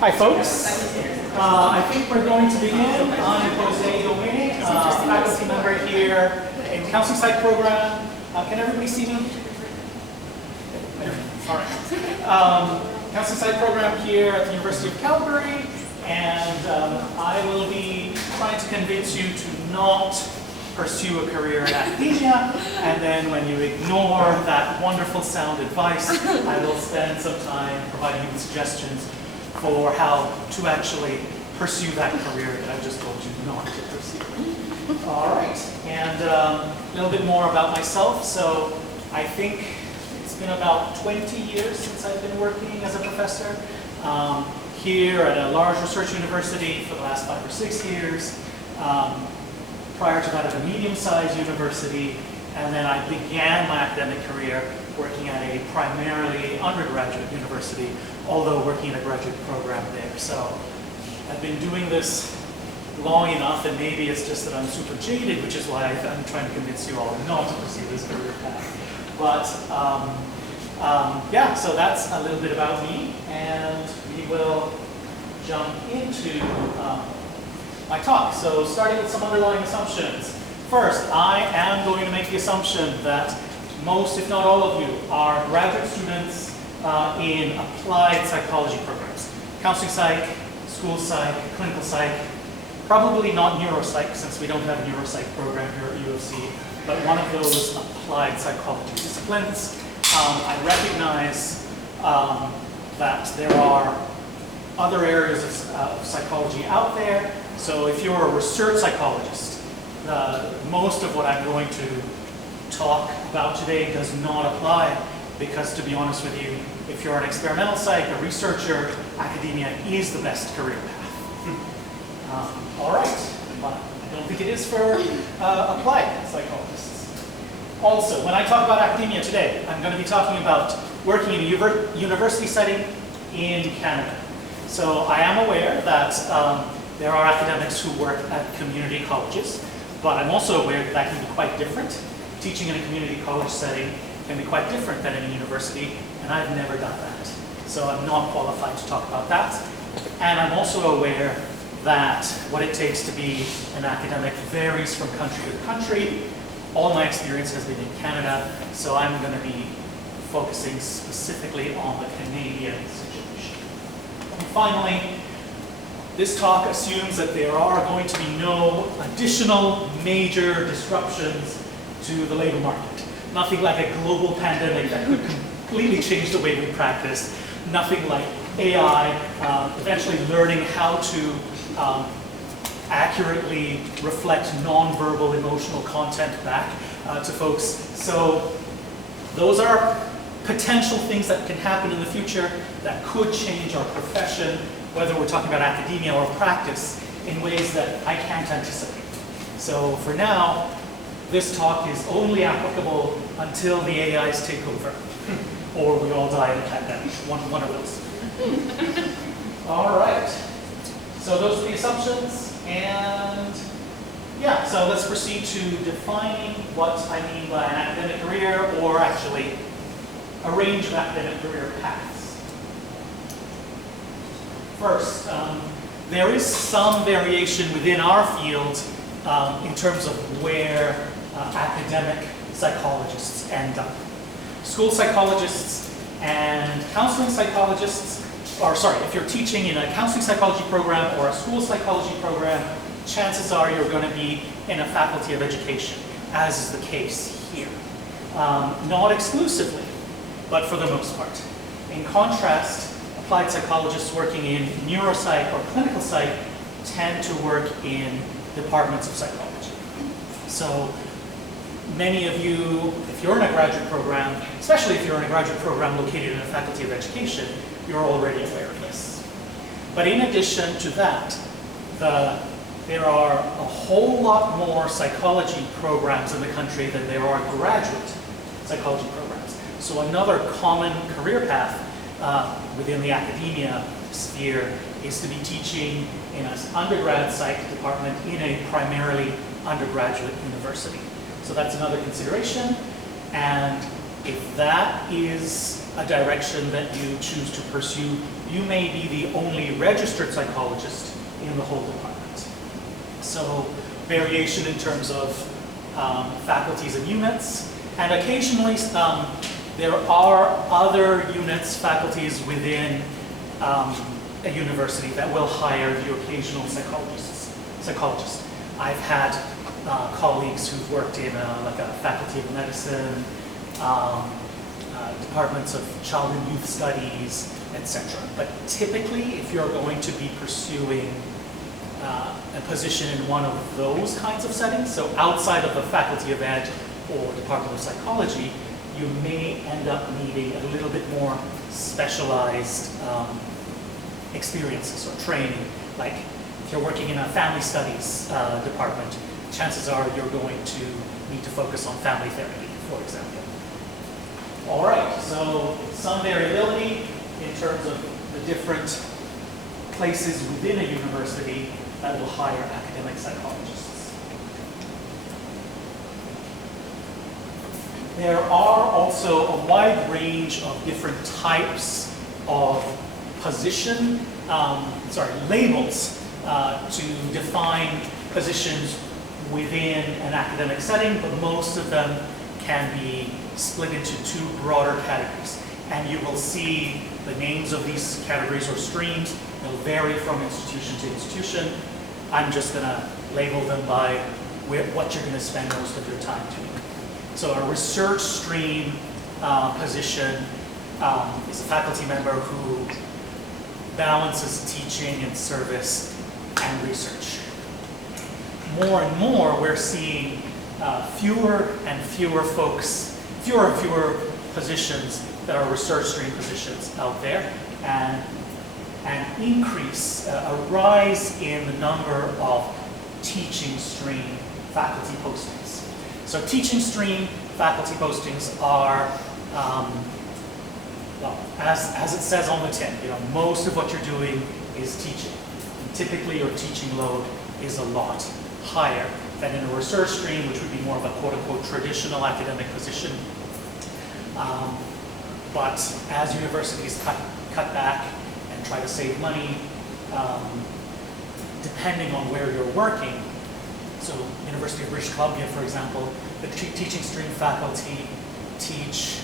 Hi folks, I think we're going to begin. I'm Jose Domene, faculty member here in the counseling psych program. Can everybody see me? Sorry. Counseling psych program here at the University of Calgary, and I will be trying to convince you to not pursue a career in academia, and then when you ignore that wonderful sound advice, I will spend some time providing you with suggestions for how to actually pursue that career that I just told you not to pursue. All right, and a little bit more about myself. So I think it's been about 20 years since I've been working as a professor here at a large research university for the last 5 or 6 years. Prior to that at a medium-sized university, and then I began my academic career working at a primarily undergraduate university, although working in a graduate program there. So I've been doing this long enough, and maybe it's just that I'm super jaded, which is why I'm trying to convince you all not to pursue this career path. But yeah, so that's a little bit about me, and we will jump into my talk. So starting with some underlying assumptions. First, I am going to make the assumption that most, if not all of you, are graduate students in applied psychology programs. Counseling psych, school psych, clinical psych, probably not neuropsych since we don't have a neuropsych program here at UofC, but one of those applied psychology disciplines. I recognize that there are other areas of psychology out there. So if you're a research psychologist, most of what I'm going to talk about today does not apply, because to be honest with you, if you're an experimental psych, a researcher, academia is the best career path. All right, but I don't think it is for applied psychologists. Also, when I talk about academia today, I'm going to be talking about working in a university setting in Canada. So I am aware that there are academics who work at community colleges, but I'm also aware that that can be quite different. Teaching in a community college setting can be quite different than in a university, and I've never done that. So I'm not qualified to talk about that. And I'm also aware that what it takes to be an academic varies from country to country. All my experience has been in Canada, so I'm going to be focusing specifically on the Canadian situation. And finally, this talk assumes that there are going to be no additional major disruptions to the labor market. Nothing like a global pandemic that could completely change the way we practice. Nothing like AI, eventually learning how to accurately reflect nonverbal emotional content back to folks. So those are potential things that can happen in the future that could change our profession, whether we're talking about academia or practice, in ways that I can't anticipate. So for now, this talk is only applicable until the AIs take over, or we all die in a pandemic, one of those. All right, so those are the assumptions, and yeah, so let's proceed to defining what I mean by an academic career, or actually a range of academic career paths. First, there is some variation within our field in terms of where academic psychologists end up. School psychologists and counseling psychologists, or sorry, if you're teaching in a counseling psychology program or a school psychology program, chances are you're going to be in a faculty of education, as is the case here. Not exclusively, but for the most part. In contrast, applied psychologists working in neuropsych or clinical psych tend to work in departments of psychology. So many of you, if you're in a graduate program, especially if you're in a graduate program located in a faculty of education, you're already aware of this. But in addition to that, there are a whole lot more psychology programs in the country than there are graduate psychology programs. So another common career path within the academia sphere is to be teaching in an undergrad psych department in a primarily undergraduate university. So that's another consideration, and if that is a direction that you choose to pursue, you may be the only registered psychologist in the whole department. So variation in terms of faculties and units, and occasionally there are other units, faculties within a university that will hire the occasional psychologist. I've had colleagues who've worked in like a faculty of medicine, departments of child and youth studies, etc. But typically, if you're going to be pursuing a position in one of those kinds of settings, so outside of the faculty of ed or department of psychology, you may end up needing a little bit more specialized experiences or training. Like if you're working in a family studies department, chances are you're going to need to focus on family therapy, for example. All right, so some variability in terms of the different places within a university that will hire academic psychologists. There are also a wide range of different types of labels to define positions within an academic setting, but most of them can be split into two broader categories. And you will see the names of these categories or streams will vary from institution to institution. I'm just going to label them by what you're going to spend most of your time doing. So a research stream position is a faculty member who balances teaching and service and research. More and more, we're seeing fewer and fewer positions that are research stream positions out there, and an increase, a rise in the number of teaching stream faculty postings. So teaching stream faculty postings are, well, as it says on the tin, most of what you're doing is teaching. And typically your teaching load is a lot higher than in a research stream, which would be more of a quote-unquote traditional academic position. But as universities cut back and try to save money, depending on where you're working, so University of British Columbia, for example, the teaching stream faculty teach,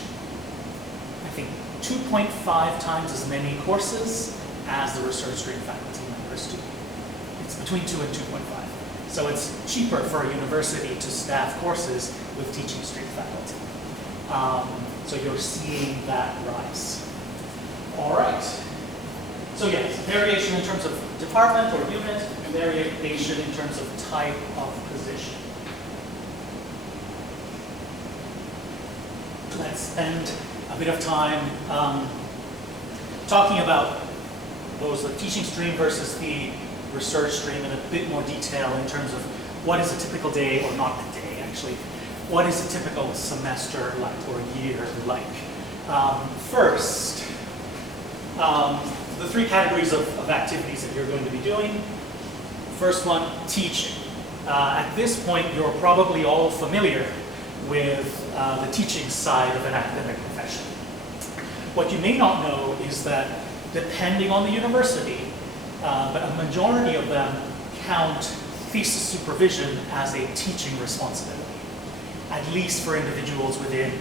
I think, 2.5 times as many courses as the research stream faculty members do. It's between 2 and 2.5. So it's cheaper for a university to staff courses with teaching stream faculty. So you're seeing that rise. All right. So yes, variation in terms of department or unit, and variation in terms of type of position. Let's spend a bit of time talking about the teaching stream versus the research stream in a bit more detail in terms of what is a typical day, or not a day actually, what is a typical semester like or year like. First, the three categories of activities that you're going to be doing. First one, teaching. At this point, you're probably all familiar with the teaching side of an academic profession. What you may not know is that depending on the university, but a majority of them count thesis supervision as a teaching responsibility, at least for individuals within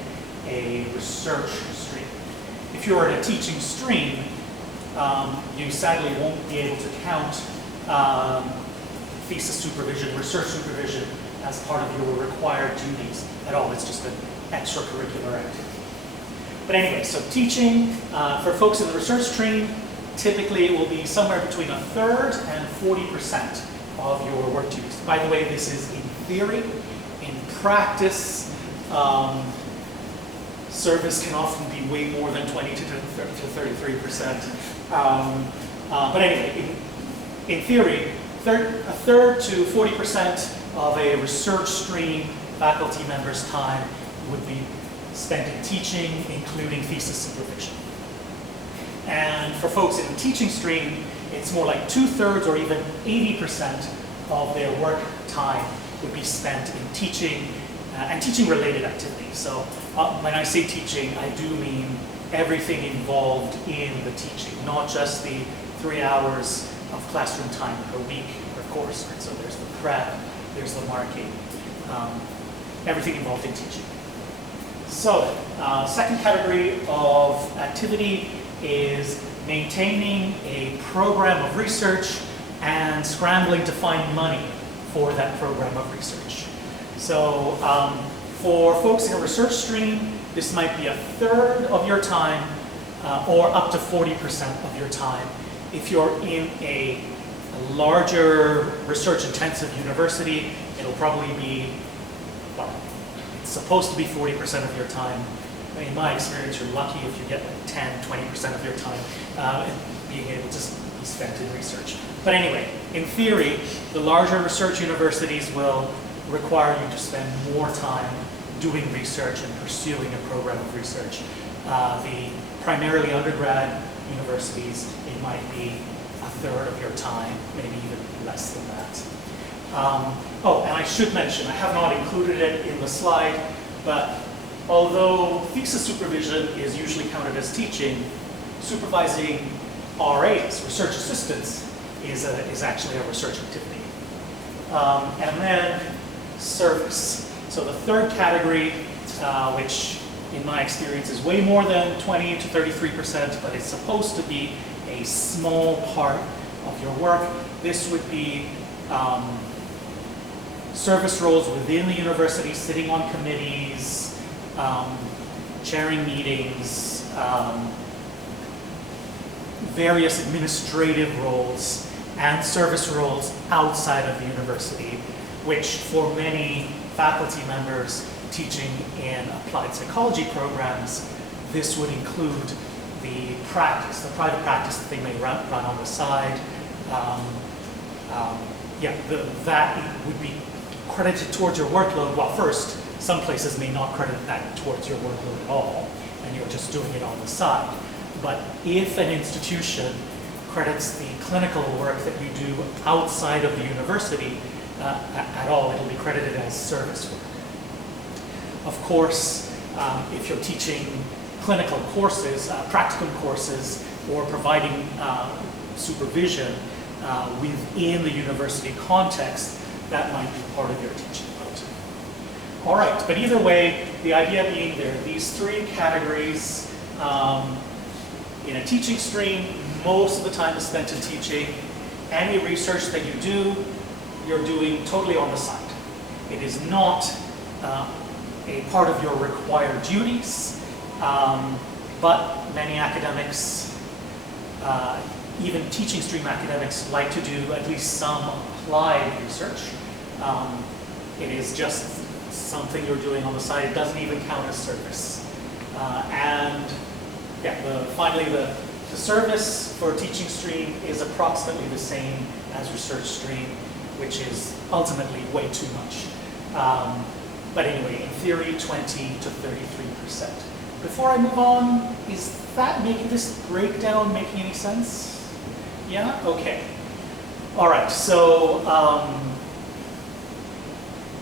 a research stream. If you're in a teaching stream, you sadly won't be able to count thesis supervision, research supervision as part of your required duties at all. It's just an extracurricular activity. But anyway, so teaching, for folks in the research stream, typically it will be somewhere between 1/3 and 40% of your work duties. By the way, this is in theory. In practice, service can often be way more than 20 to 33%. But anyway, in theory, 1/3 to 40% of a research stream faculty member's time would be spent in teaching, including thesis supervision. And for folks in the teaching stream, it's more like 2/3 or even 80% of their work time would be spent in teaching and teaching-related activities. So when I say teaching, I do mean everything involved in the teaching, not just the 3 hours of classroom time per week per course. Right? So there's the prep, there's the marking, everything involved in teaching. So, second category of activity is maintaining a program of research and scrambling to find money for that program of research. So, for folks in a research stream, this might be a third of your time or up to 40% of your time. If you're in a larger research-intensive university, it'll probably be, well, it's supposed to be 40% of your time. In my experience, you're lucky if you get like 10, 20% of your time being able to be spent in research. But anyway, in theory, the larger research universities will require you to spend more time doing research and pursuing a program of research. The primarily undergrad universities, it might be a third of your time, maybe even less than that. Oh, and I should mention, I have not included it in the slide, but although thesis supervision is usually counted as teaching, supervising RAs, research assistants, is actually a research activity. And then service. So the third category, which in my experience is way more than 20 to 33%, but it's supposed to be a small part of your work. This would be service roles within the university, sitting on committees, chairing meetings, various administrative roles, and service roles outside of the university, which for many faculty members teaching in applied psychology programs, this would include the practice, the private practice that they may run on the side. That would be credited towards your workload. Well, first, some places may not credit that towards your workload at all, and you're just doing it on the side. But if an institution credits the clinical work that you do outside of the university at all, it'll be credited as service work. Of course, if you're teaching clinical courses, practicum courses, or providing supervision within the university context, that might be part of your teaching load. All right, but either way, the idea being there are these three categories. In a teaching stream, most of the time is spent in teaching. Any research that you do, you're doing totally on the side. It is not a part of your required duties, but many academics, even teaching stream academics, like to do at least some applied research. It is just something you're doing on the side. It doesn't even count as service. Finally, the service for teaching stream is approximately the same as research stream, which is ultimately way too much. But anyway, in theory, 20 to 33%. Before I move on, is that making this breakdown making any sense? Yeah? Okay. All right, so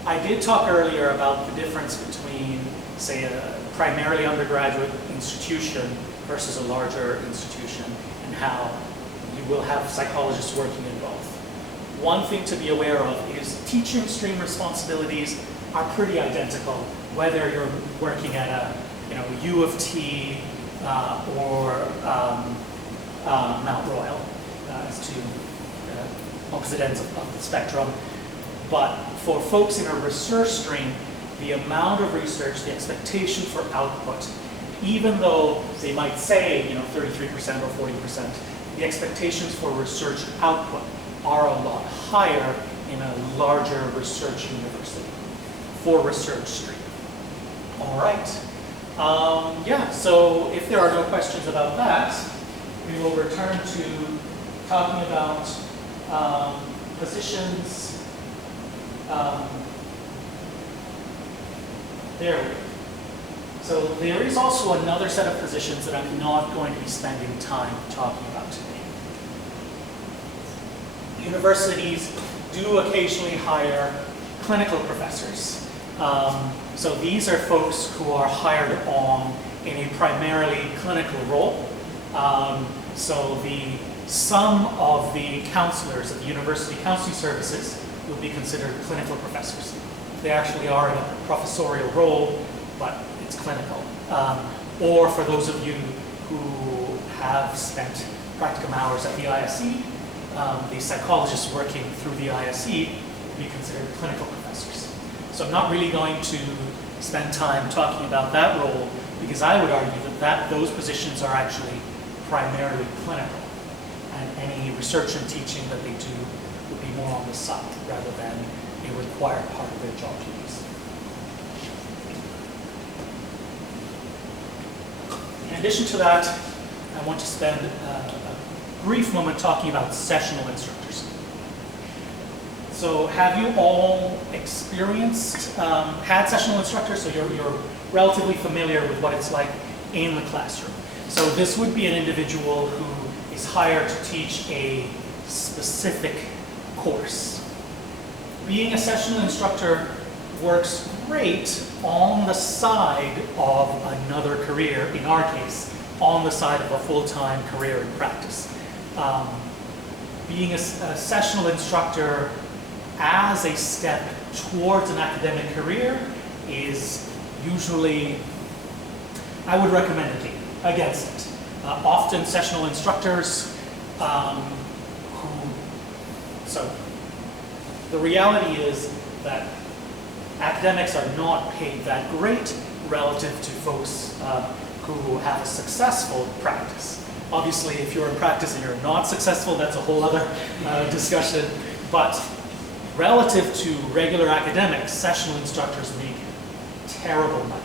I did talk earlier about the difference between, say, a primarily undergraduate institution versus a larger institution, and how you will have psychologists working in both. One thing to be aware of is teaching stream responsibilities are pretty identical, whether you're working at a U of T or Mount Royal, as two opposite ends of the spectrum. But for folks in a research stream, the amount of research, the expectation for output, even though they might say 33% or 40%, the expectations for research output are a lot higher in a larger research university for research stream. All right. So if there are no questions about that, we will return to talking about positions. There we go. So there is also another set of positions that I'm not going to be spending time talking about today. Universities do occasionally hire clinical professors. So these are folks who are hired on in a primarily clinical role. So the sum of the counselors at the university counseling services would be considered clinical professors. They actually are in a professorial role, but it's clinical. Or for those of you who have spent practicum hours at the ISE, the psychologists working through the ISE would be considered clinical professors. So I'm not really going to spend time talking about that role, because I would argue that those positions are actually primarily clinical, and any research and teaching that they do would be more on the side rather than a required part of their job duties. In addition to that, I want to spend a brief moment talking about sessional instructors. So have you all experienced, had sessional instructors, so you're relatively familiar with what it's like in the classroom. So this would be an individual who is hired to teach a specific course. Being a sessional instructor works great on the side of another career, in our case, on the side of a full-time career in practice. Being a sessional instructor as a step towards an academic career is usually, I would recommend against it. Often sessional instructors so the reality is that academics are not paid that great relative to folks who have a successful practice. Obviously, if you're in practice and you're not successful, that's a whole other discussion. But relative to regular academics, sessional instructors make terrible money.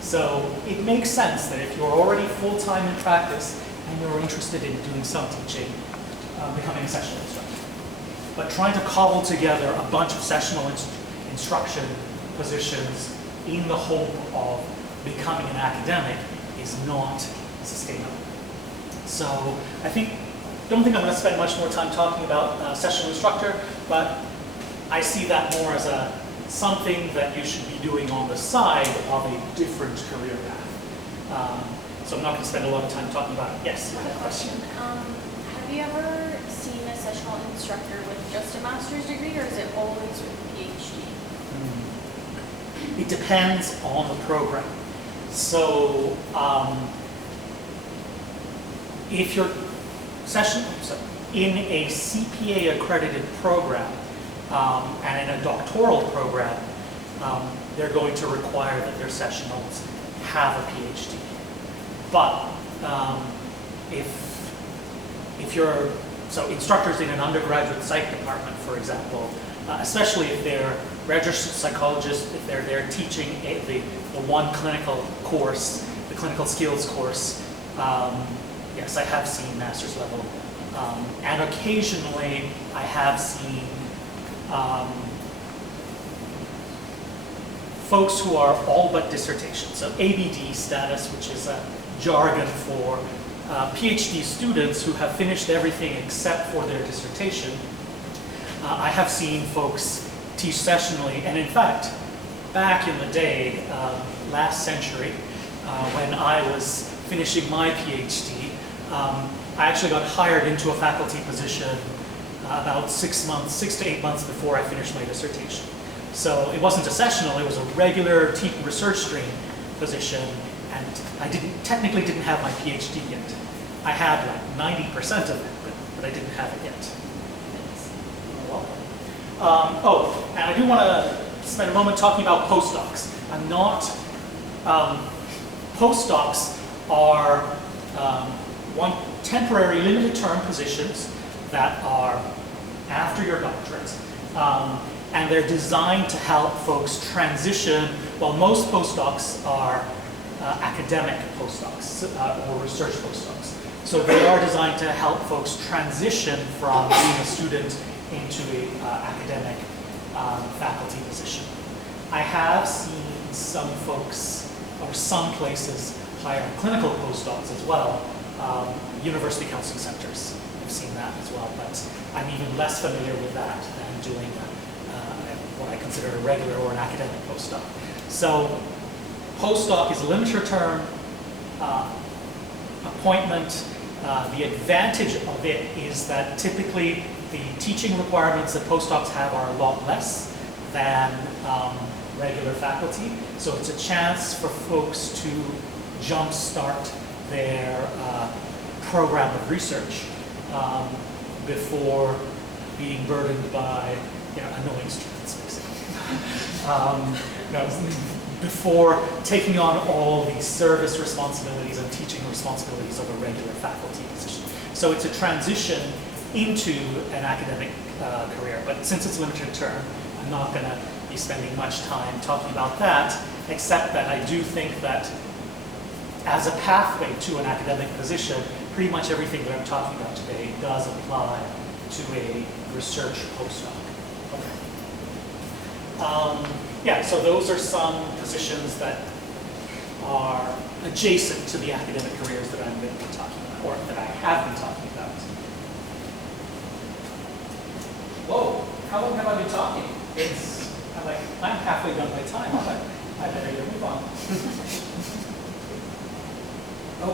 So it makes sense that if you're already full-time in practice and you're interested in doing some teaching, becoming a sessional instructor. But trying to cobble together a bunch of sessional instruction positions in the hope of becoming an academic is not sustainable. So I don't think I'm going to spend much more time talking about sessional instructor, but I see that more as something that you should be doing on the side of a different career path. So I'm not going to spend a lot of time talking about it. Yes? I have a question. Have you ever seen a sessional instructor with just a master's degree, or is it always with a PhD? It depends on the program. So if you're in a CPA accredited program and in a doctoral program, they're going to require that their sessionals have a PhD. But if you're, instructors in an undergraduate psych department, for example, especially if they're registered psychologists, if they're there teaching the one clinical course, the clinical skills course, yes, I have seen master's level. And occasionally I have seen folks who are all but dissertation, so ABD status, which is a jargon for PhD students who have finished everything except for their dissertation. I have seen folks teach sessionally, and in fact, back in the day, last century, when I was finishing my PhD, I actually got hired into a faculty position about 6 to 8 months before I finished my dissertation. So it wasn't a sessional, it was a regular research stream position, and I technically didn't have my PhD yet. I had like 90% of it, but I didn't have it yet. You're welcome. And I do want to spend a moment talking about postdocs. I'm not, postdocs are temporary limited term positions that are after your doctorate. And they're designed to help folks transition. Well, most postdocs are academic postdocs or research postdocs. So they are designed to help folks transition from being a student into an academic faculty position. I have seen some folks, or some places, hire clinical postdocs as well. University counseling centers, I've seen that as well, but I'm even less familiar with that than doing what I consider a regular or an academic postdoc. So postdoc is a limited term appointment. The advantage of it is that typically the teaching requirements that postdocs have are a lot less than regular faculty. So it's a chance for folks to jumpstart their program of research before being burdened by annoying students, basically. Before taking on all the service responsibilities and teaching responsibilities of a regular faculty position. So it's a transition into an academic career, but since it's limited term, I'm not going to be spending much time talking about that, except that I do think that as a pathway to an academic position, pretty much everything that I'm talking about today does apply to a research postdoc. Okay. Yeah, so those are some positions that are adjacent to the academic careers that I'm going to be talking about, or that I have been talking about. Whoa, how long have I been talking? I'm halfway done my time. I better get move on.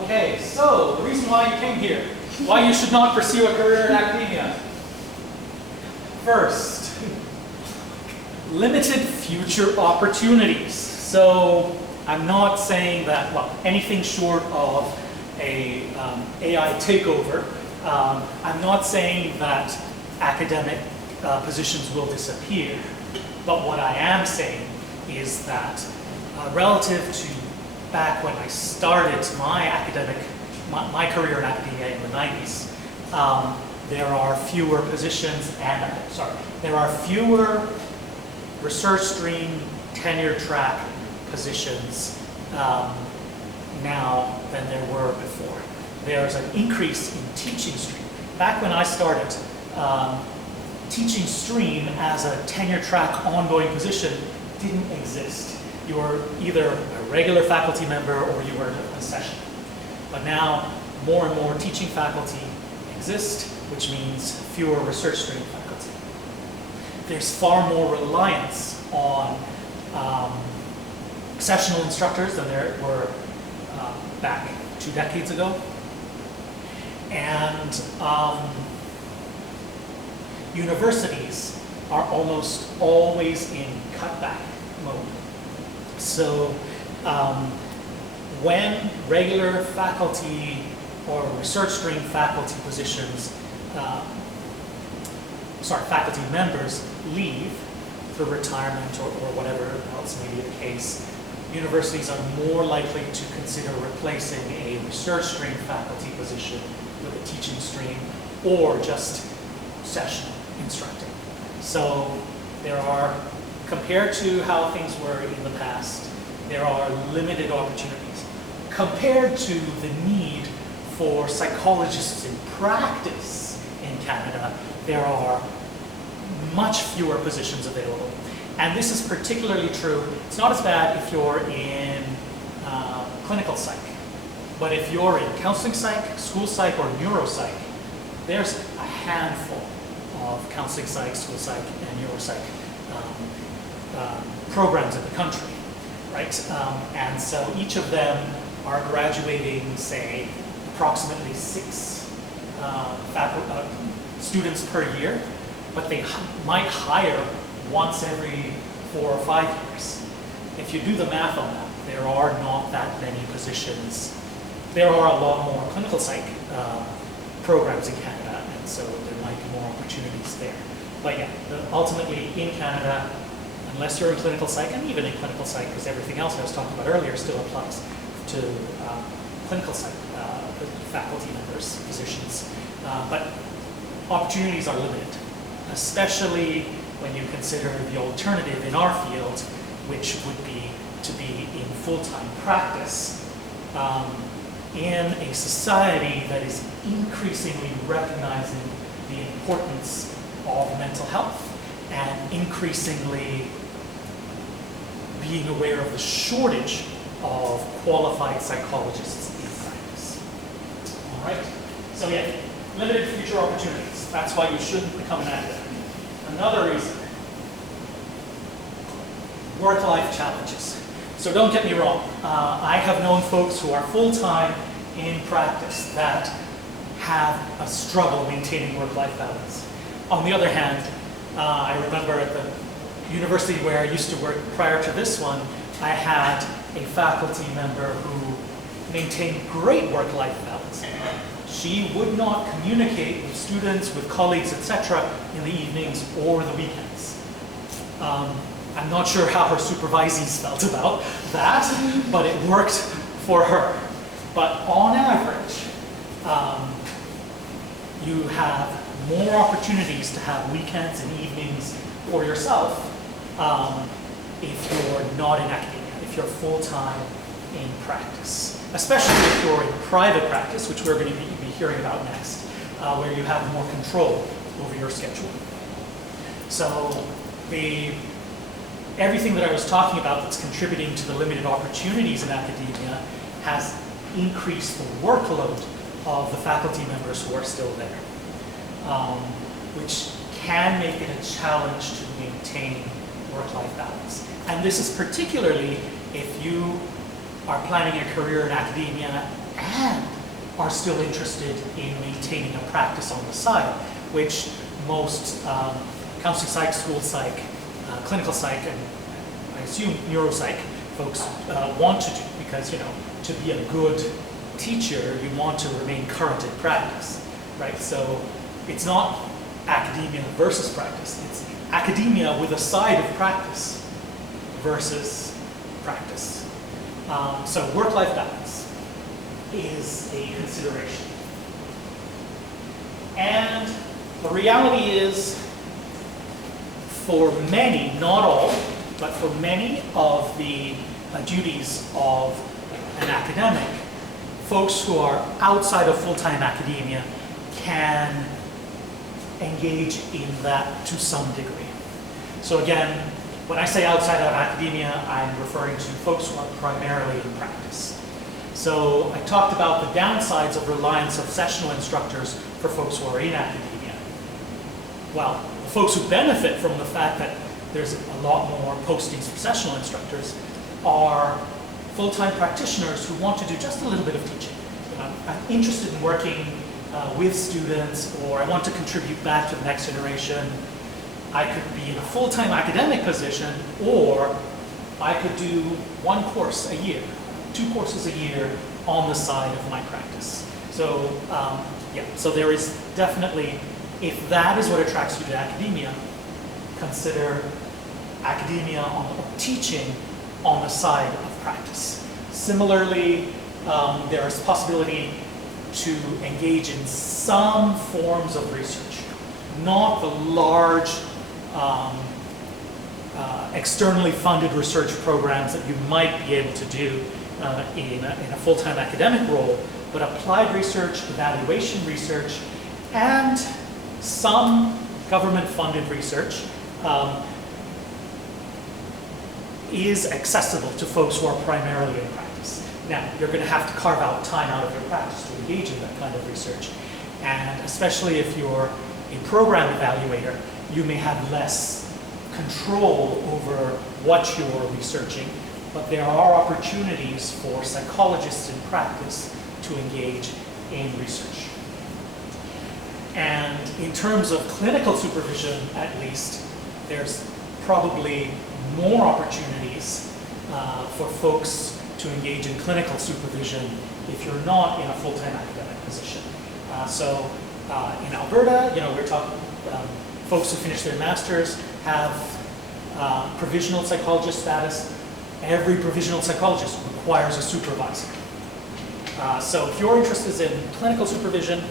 Okay, so the reason why you came here, why you should not pursue a career in academia. First, limited future opportunities. So I'm not saying that, well, anything short of a AI takeover, I'm not saying that academic positions will disappear. But what I am saying is that relative to back when I started my career in academia in the 90s, there are fewer positions there are fewer research stream tenure track positions now than there were before. There's an increase in teaching stream. Back when I started, teaching stream as a tenure track ongoing position didn't exist. You were either a regular faculty member or you were a session. But now more and more teaching faculty exist, which means fewer research stream faculty. There's far more reliance on sessional instructors than there were back 2 decades ago. And universities are almost always in cutback mode. So when regular faculty or research stream faculty positions, faculty members leave for retirement or whatever else may be the case, universities are more likely to consider replacing a research stream faculty position with a teaching stream or just sessional instructing. So there are, compared to how things were in the past, there are limited opportunities. Compared to the need for psychologists in practice in Canada, there are much fewer positions available. And this is particularly true. It's not as bad if you're in clinical psych. But if you're in counseling psych, school psych, or neuropsych, there's a handful of counseling psych, school psych, and neuropsych programs in the country, right? And so each of them are graduating, say, approximately 6 students per year, but they might hire once every 4 or 5 years. If you do the math on that, there are not that many positions. There are a lot more clinical psych programs in Canada, and so there might be more opportunities there. But yeah, ultimately in Canada, unless you're in clinical psych, and even in clinical psych, because everything else I was talking about earlier still applies to clinical psych faculty members, physicians. But opportunities are limited, especially when you consider the alternative in our field, which would be to be in full-time practice in a society that is increasingly recognizing the importance of mental health and increasingly being aware of the shortage of qualified psychologists in practice. All right? So yeah, limited future opportunities. That's why you shouldn't become an academic. Another reason, work-life challenges. So don't get me wrong. I have known folks who are full-time in practice that have a struggle maintaining work-life balance. On the other hand, I remember at the university where I used to work prior to this one, I had a faculty member who maintained great work-life balance. She would not communicate with students, with colleagues, etc. in the evenings or the weekends. I'm not sure how her supervisees felt about that, but it worked for her. But on average, you have more opportunities to have weekends and evenings for yourself if you're not in academia, if you're full-time in practice. Especially if you're in private practice, which we're going to be hearing about next, where you have more control over your schedule. So everything that I was talking about that's contributing to the limited opportunities in academia has increased the workload of the faculty members who are still there, which can make it a challenge to maintain work-life balance. And this is particularly if you are planning a career in academia and are still interested in maintaining a practice on the side, which most counseling psych, school psych, clinical psych, and I assume neuropsych folks want to do, because to be a good teacher, you want to remain current in practice, right? So it's not academia versus practice, it's academia with a side of practice versus practice. So work-life balance is a consideration. And the reality is, for many, not all, but for many of the duties of an academic, folks who are outside of full-time academia can engage in that to some degree. So again, when I say outside of academia, I'm referring to folks who are primarily in practice. So I talked about the downsides of reliance of sessional instructors for folks who are in academia. Well, the folks who benefit from the fact that there's a lot more postings for sessional instructors are full-time practitioners who want to do just a little bit of teaching. I'm interested in working with students, or I want to contribute back to the next generation. I could be in a full-time academic position, or I could do one course a year, 2 courses a year on the side of my practice. So, so there is definitely, if that is what attracts you to academia, consider academia teaching on the side of practice. Similarly, there is possibility to engage in some forms of research, not the large externally funded research programs that you might be able to do in a full-time academic role, but applied research, evaluation research, and some government-funded research is accessible to folks who are primarily in practice. Now, you're going to have to carve out time out of your practice to engage in that kind of research, and especially if you're a program evaluator, you may have less control over what you're researching, but there are opportunities for psychologists in practice to engage in research. And in terms of clinical supervision, at least, there's probably more opportunities for folks to engage in clinical supervision if you're not in a full-time academic position. In Alberta, we're talking folks who finish their masters have provisional psychologist status. Every provisional psychologist requires a supervisor. So if you're interested in clinical supervision,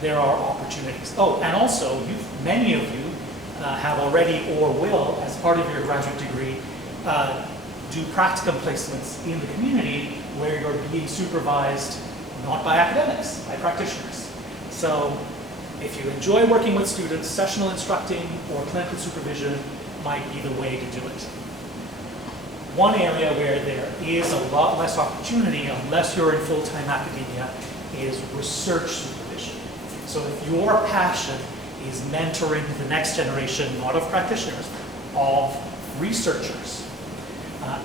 there are opportunities. Oh, and also, many of you have already or will, as part of your graduate degree, do practicum placements in the community where you're being supervised not by academics, by practitioners. So if you enjoy working with students, sessional instructing or clinical supervision might be the way to do it. One area where there is a lot less opportunity, unless you're in full-time academia, is research supervision. So if your passion is mentoring the next generation, not of practitioners, of researchers,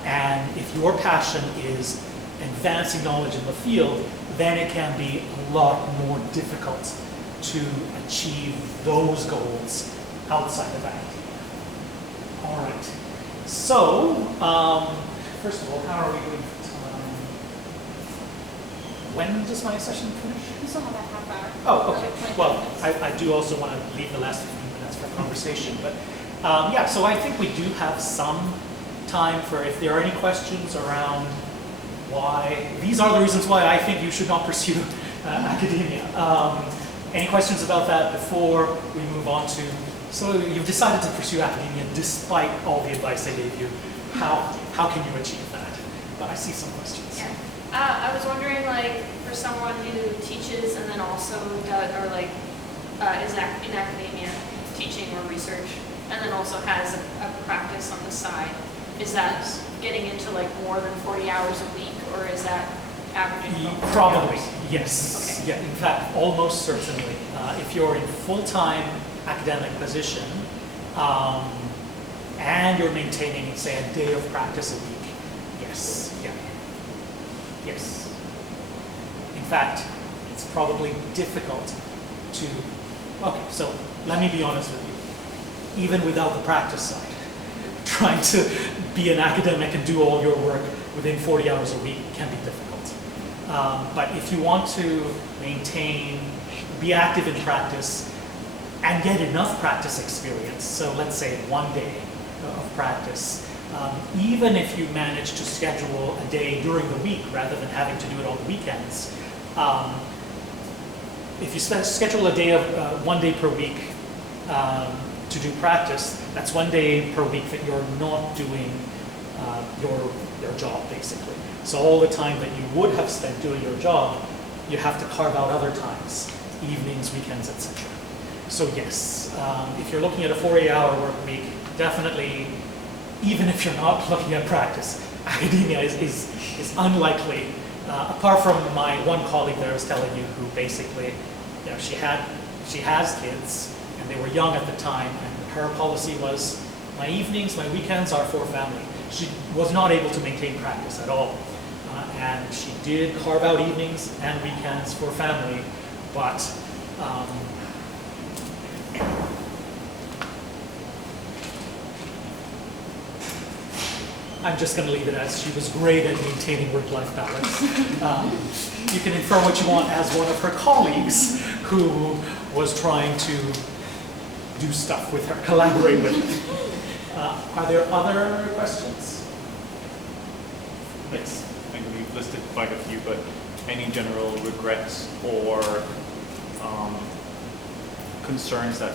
And if your passion is advancing knowledge in the field, then it can be a lot more difficult to achieve those goals outside of academia. All right. So, first of all, how are we doing for time? When does my session finish? We still have a half hour. Oh, okay. Like 20 Well, minutes. I do also want to leave the last 15 minutes for conversation, but yeah, so I think we do have some time for if there are any questions around why, these are the reasons why I think you should not pursue academia. Any questions about that before we move on to, so you've decided to pursue academia despite all the advice I gave you. How can you achieve that? But I see some questions. Yeah. I was wondering, like, for someone who teaches and then also does, or like, is in academia, teaching or research, and then also has a practice on the side, is that getting into like more than 40 hours a week, or is that averaging about 40 Probably, hours? yes. Okay. Yeah, in fact, almost certainly. If you're in full-time academic position and you're maintaining, say, a day of practice a week, yes, yeah. Yes. In fact, it's probably difficult to, okay, so let me be honest with you. Even without the practice side, trying to be an academic and do all your work within 40 hours a week can be difficult. But if you want to maintain, be active in practice and get enough practice experience, so let's say 1 day of practice, even if you manage to schedule a day during the week rather than having to do it on the weekends, if you schedule a day of 1 day per week to do practice, that's 1 day per week that you're not doing your job, basically. So all the time that you would have spent doing your job, you have to carve out other times, evenings, weekends, etc. So yes, if you're looking at a 40-hour work week, definitely, even if you're not looking at practice, academia is unlikely. Apart from my one colleague that I was telling you, who basically, you know, she has kids, and they were young at the time, and her policy was, my evenings, my weekends are for family. She was not able to maintain practice at all. And she did carve out evenings and weekends for family, but I'm just going to leave it as she was great at maintaining work-life balance. You can infer what you want as one of her colleagues who was trying to do stuff with her, collaborate with her. Are there other questions? Yes. I think we've listed quite a few, but any general regrets or concerns that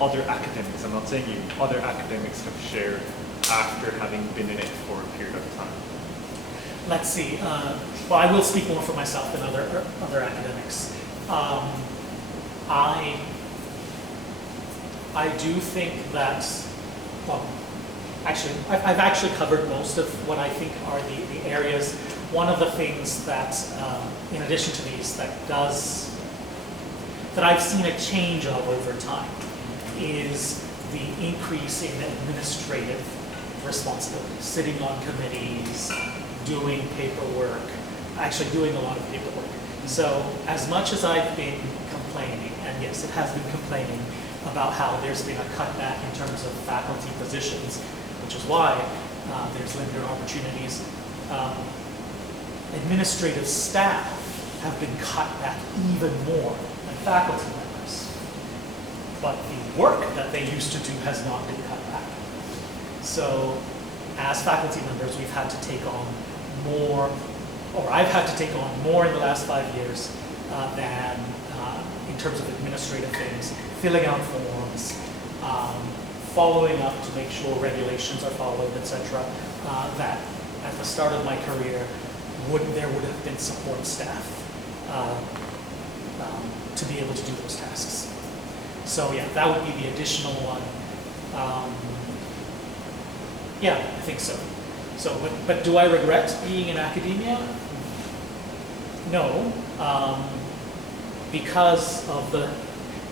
other academics, I'm not saying you, other academics have shared after having been in it for a period of time? Let's see. Well, I will speak more for myself than other academics. I do think that, well, actually, I've actually covered most of what I think are the areas. One of the things that, in addition to these, that I've seen a change of over time is the increase in administrative responsibilities, sitting on committees, doing paperwork, actually doing a lot of paperwork. So as much as I've been complaining, and yes, it has been complaining about how there's been a cutback in terms of faculty positions, which is why there's limited opportunities, administrative staff have been cut back even more than faculty members. But the work that they used to do has not been cut back. So as faculty members, we've had to take on more, or I've had to take on more in the last 5 years than in terms of administrative things, filling out forms, following up to make sure regulations are followed, etc. That at the start of my career, there would have been support staff to be able to do those tasks. So yeah, that would be the additional one. Yeah, I think so. So, but do I regret being in academia? No, because of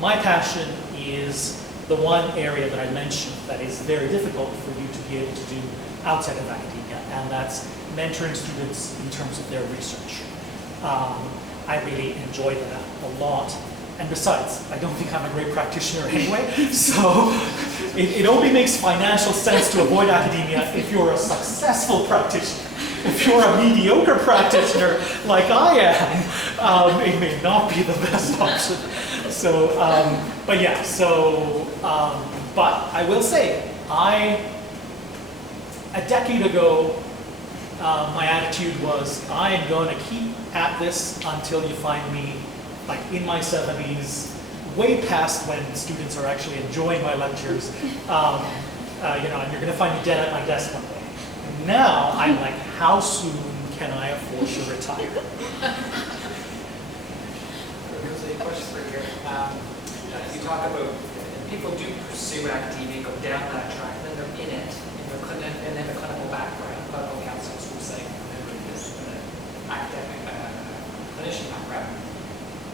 my passion is the one area that I mentioned that is very difficult for you to be able to do outside of academia, and that's mentoring students in terms of their research. I really enjoy that a lot. And besides, I don't think I'm a great practitioner anyway, so it only makes financial sense to avoid academia if you're a successful practitioner. If you're a mediocre practitioner like I am, it may not be the best option. So, but yeah, so, but I will say, a decade ago, my attitude was, I am going to keep at this until you find me like in my 70s, way past when students are actually enjoying my lectures, and you're going to find me dead at my desk one day. And now I'm like, how soon can I afford to retire? There's a question for here. You talk about people do pursue academia, go down that track, and then they're in it, and then a clinical background, clinical counseling, school setting, academic clinician background.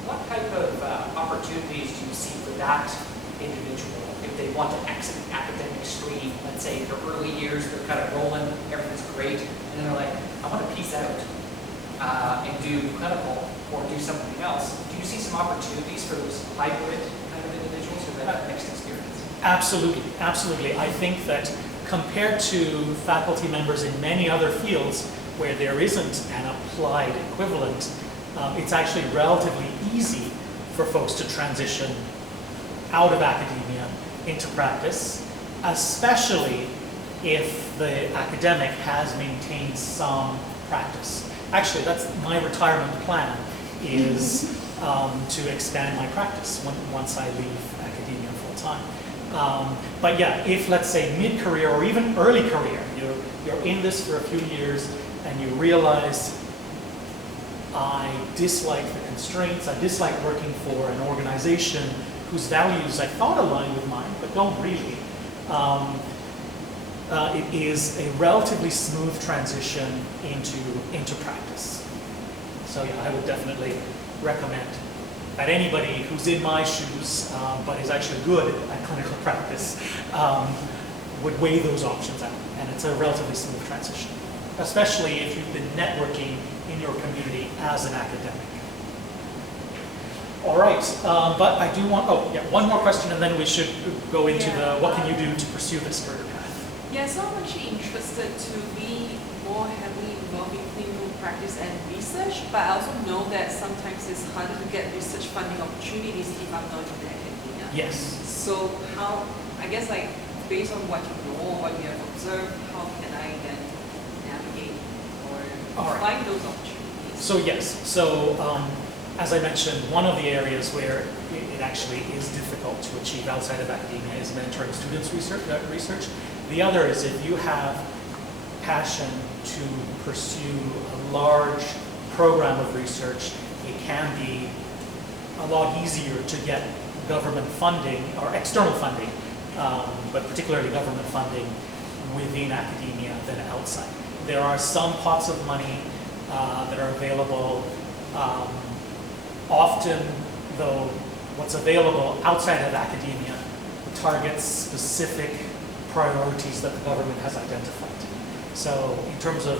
What type of opportunities do you see for that individual if they want to exit the academic stream? Let's say in their early years, they're kind of rolling, everything's great, and then they're like, I want to piece out and do clinical or do something else. Do you see some opportunities for those hybrid kind of individuals who have that mixed experience? Absolutely, absolutely. I think that compared to faculty members in many other fields where there isn't an applied equivalent, it's actually relatively easy for folks to transition out of academia into practice, especially if the academic has maintained some practice. Actually, that's my retirement plan, is to expand my practice once I leave academia full-time. But yeah, if let's say mid-career or even early career, you're in this for a few years and you realize, I dislike the constraints, I dislike working for an organization whose values I thought aligned with mine, but don't really. It is a relatively smooth transition into practice. So yeah, I would definitely recommend that anybody who's in my shoes, but is actually good at clinical practice, would weigh those options out. And it's a relatively smooth transition, especially if you've been networking in your community as an academic. All right, but I do want, one more question and then we should go into what can you do to pursue this career path? Yes, I'm actually interested to be more heavily involved in clinical practice and research, but I also know that sometimes it's harder to get research funding opportunities if I'm not in academia. Yes. So how, I guess like based on what you know, what you have observed, how can I then navigate or find those opportunities? So yes, so as I mentioned, one of the areas where it actually is difficult to achieve outside of academia is mentoring students research. The other is if you have passion to pursue a large program of research, it can be a lot easier to get government funding or external funding, but particularly government funding within academia than outside. There are some pots of money that are available. Often, though, what's available outside of academia targets specific priorities that the government has identified. So in terms of,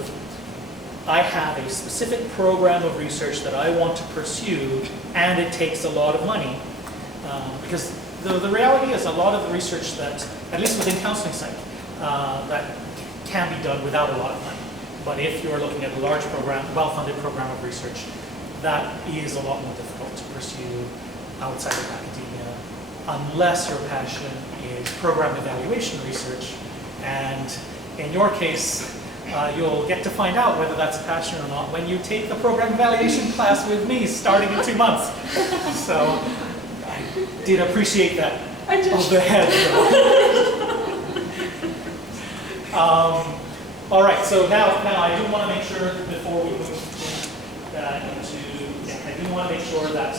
I have a specific program of research that I want to pursue, and it takes a lot of money, because the reality is a lot of the research that, at least within counseling psych, that can be done without a lot of money. But if you're looking at a large program, well-funded program of research, that is a lot more difficult to pursue outside of academia, unless your passion is program evaluation research. And in your case, you'll get to find out whether that's a passion or not when you take the program evaluation class with me starting in 2 months. So I did appreciate that overhead. All right, so now I do want to make sure that before we move I do want to make sure that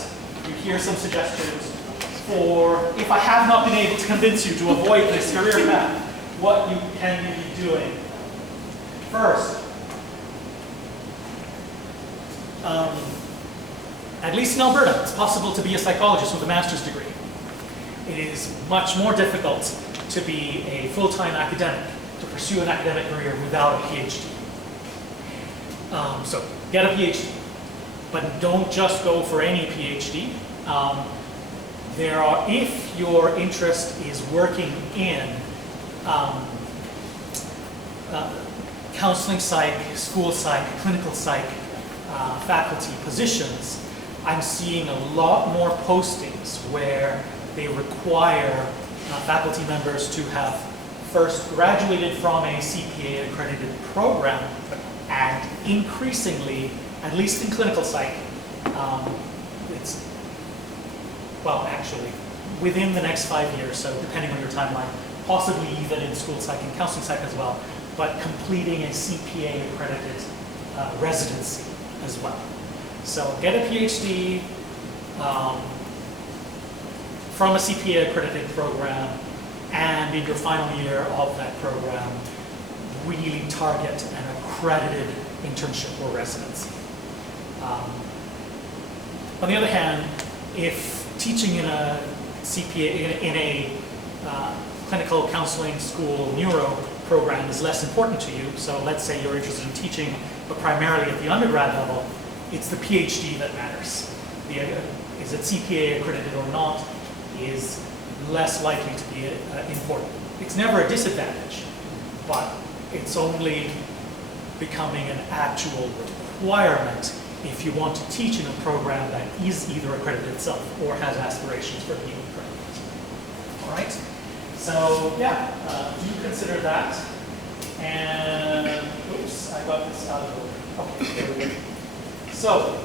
you hear some suggestions for, if I have not been able to convince you to avoid this career path, what you can be doing. First, at least in Alberta, it's possible to be a psychologist with a master's degree. it is much more difficult to be a full-time academic, to pursue an academic career without a PhD. So get a PhD, but don't just go for any PhD. If your interest is working in counseling psych, school psych, clinical psych, faculty positions, I'm seeing a lot more postings where they require faculty members to have first graduated from a CPA accredited program, and increasingly, at least in clinical psych, it's, well, actually, within the next 5 years, so depending on your timeline, possibly even in school psych and counseling psych as well, but completing a CPA accredited residency as well. So get a PhD from a CPA accredited program, and in your final year of that program, really target an accredited internship or residency. On the other hand, if teaching in a CPA, in a clinical counseling school neuro program is less important to you, so let's say you're interested in teaching, but primarily at the undergrad level, it's the PhD that matters. Is it CPA accredited or not is less likely to be important. It's never a disadvantage, but it's only becoming an actual requirement if you want to teach in a program that is either accredited itself or has aspirations for being accredited. All right? So, yeah, do consider that. And, oops, I got this out of order. Okay, there we go. So,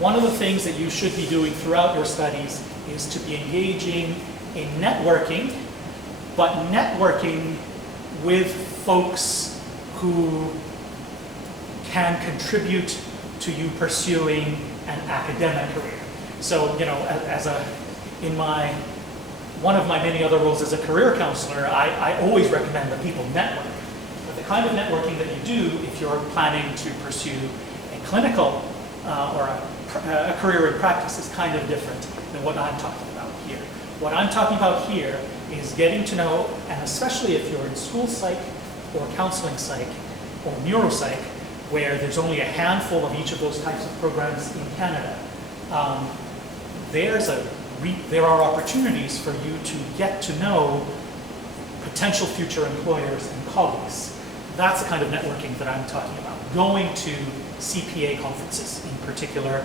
one of the things that you should be doing throughout your studies is to be engaging in networking, but networking with folks who can contribute to you pursuing an academic career. So, you know, one of my many other roles as a career counselor, I always recommend that people network. But the kind of networking that you do if you're planning to pursue a clinical or a career in practice is kind of different than what I'm talking about here. What I'm talking about here is getting to know, and especially if you're in school psych or counseling psych or neuropsych, where there's only a handful of each of those types of programs in Canada, there are opportunities for you to get to know potential future employers and colleagues. That's the kind of networking that I'm talking about. Going to CPA conferences in particular,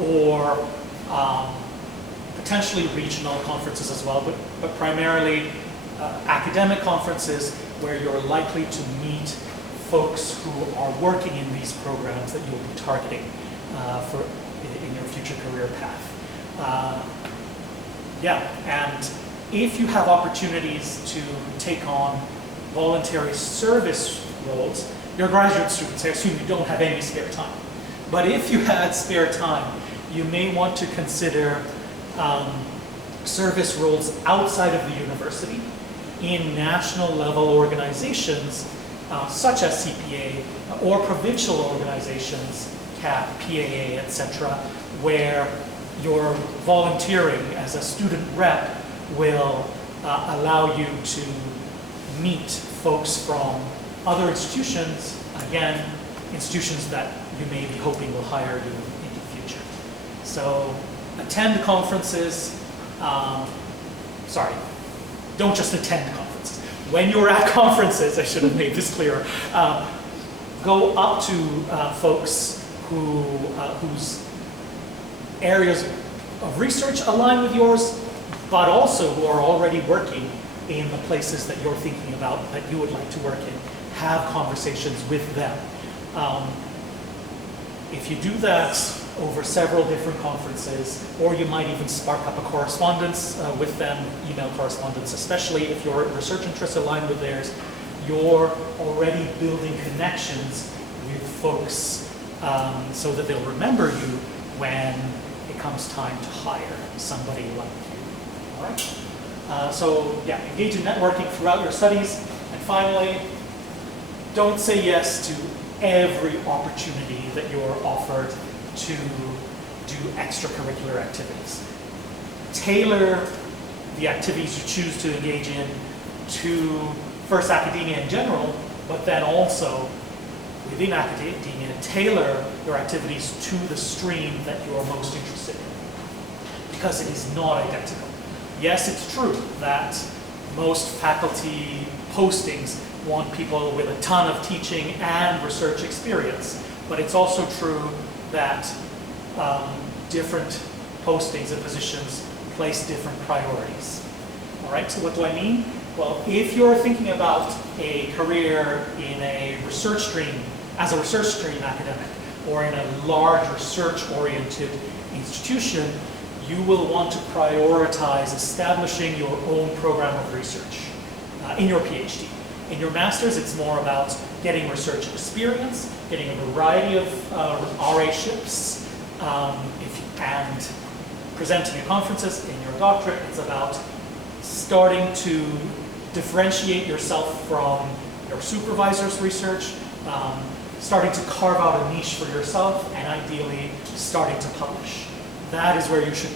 or potentially regional conferences as well, but primarily academic conferences where you're likely to meet folks who are working in these programs that you'll be targeting in your future career path. And if you have opportunities to take on voluntary service roles, you're graduate students, I assume you don't have any spare time. But if you had spare time, you may want to consider service roles outside of the university in national level organizations such as CPA or provincial organizations, CAP, PAA, etc., where your volunteering as a student rep will allow you to meet folks from other institutions, again, institutions that you may be hoping will hire you in the future. So attend conferences, don't just attend conferences. When you're at conferences, I should have made this clearer, go up to folks whose areas of research align with yours, but also who are already working in the places that you're thinking about that you would like to work in. Have conversations with them. If you do that over several different conferences, or you might even spark up a correspondence with them, email correspondence, especially if your research interests align with theirs, you're already building connections with folks so that they'll remember you when it comes time to hire somebody like you. All right? So yeah, engage in networking throughout your studies. And finally, don't say yes to every opportunity that you're offered to do extracurricular activities. tailor the activities you choose to engage in to first academia in general, but then also within academia, tailor your activities to the stream that you are most interested in, because it is not identical. Yes, it's true that most faculty postings want people with a ton of teaching and research experience, but it's also true that different postings and positions place different priorities. All right, so what do I mean? Well, if you're thinking about a career in a research stream, as a research stream academic, or in a large research-oriented institution, you will want to prioritize establishing your own program of research in your PhD. In your master's, it's more about getting research experience, getting a variety of RA-ships, and presenting at conferences. In your doctorate, it's about starting to differentiate yourself from your supervisor's research, starting to carve out a niche for yourself, and ideally starting to publish. That is where you should